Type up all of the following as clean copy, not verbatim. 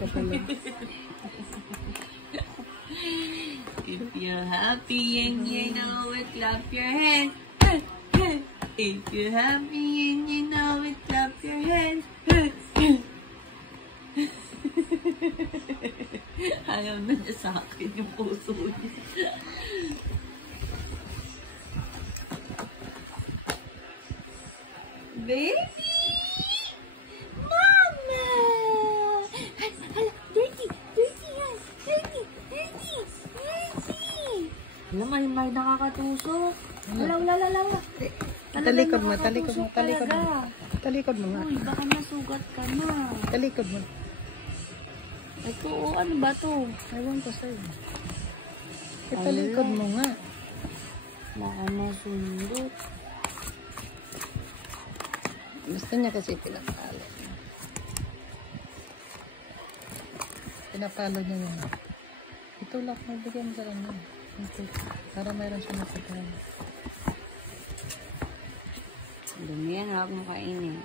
ka pala. If you're happy and you know it, clap your hands. If you're happy and you know it, clap your hands. Ayaw na niya sa akin yung puso niya. Baby! Mama! Hala, dirty! Dirty yan! Dirty! Dirty! Dirty! Alam, may nakakatusok. Wala. Talikod mo, talikod mo, talikod mo. Talikod mo nga. Uy, baka masugat ka na. Talikod mo. Ito, ano ba to? Ewan ko sa'yo. Talikod mo nga. Baka masundot. Gusto niya kasi pinapalo. Pinapalo niya yun. Ito lang, magbigay mo sa kanya. Ito, para mayroon siya nakatawa. Dumi yan, huwag mo kainin.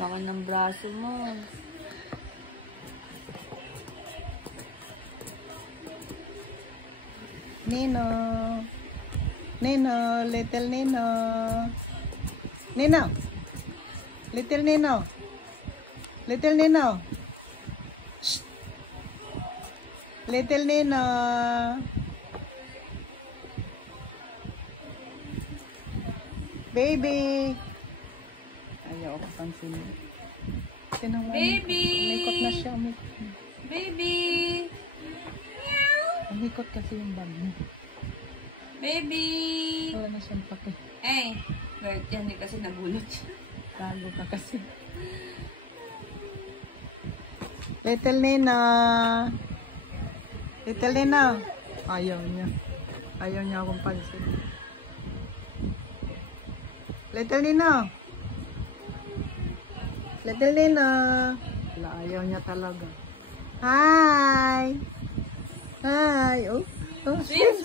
Baka ng braso mo. Nino. Nino, little Nino. Nino. Little Nino. Little Nino. Shh. Little Nino. Baby. Ayaw ko pansinin. Baby! Umikot na siya. Baby! Meow! Umikot kasi yung bag niya. Baby! Wala na siyang pake. Eh, Bert yan eh kasi nagulat siya. Tago ka kasi. Little Nina. Little Nina. Ayaw niya. Ayaw niya akong pansin. Little Nina. Little Nina. Wala, ayaw niya talaga. Hi. Hi. Oh. Oh, Swim!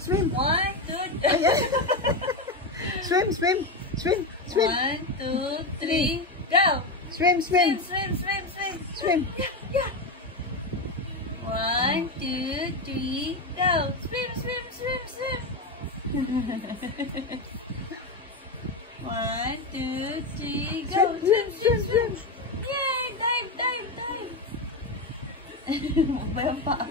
Swim. 1, 2, Ayan. Swim. 1, 2, 3, go! Swim. Swim! Yeah. 1, 2, 3, go! Swim! 1, 2, 3, go! Swim! Yay! Dive! Ba yung paa?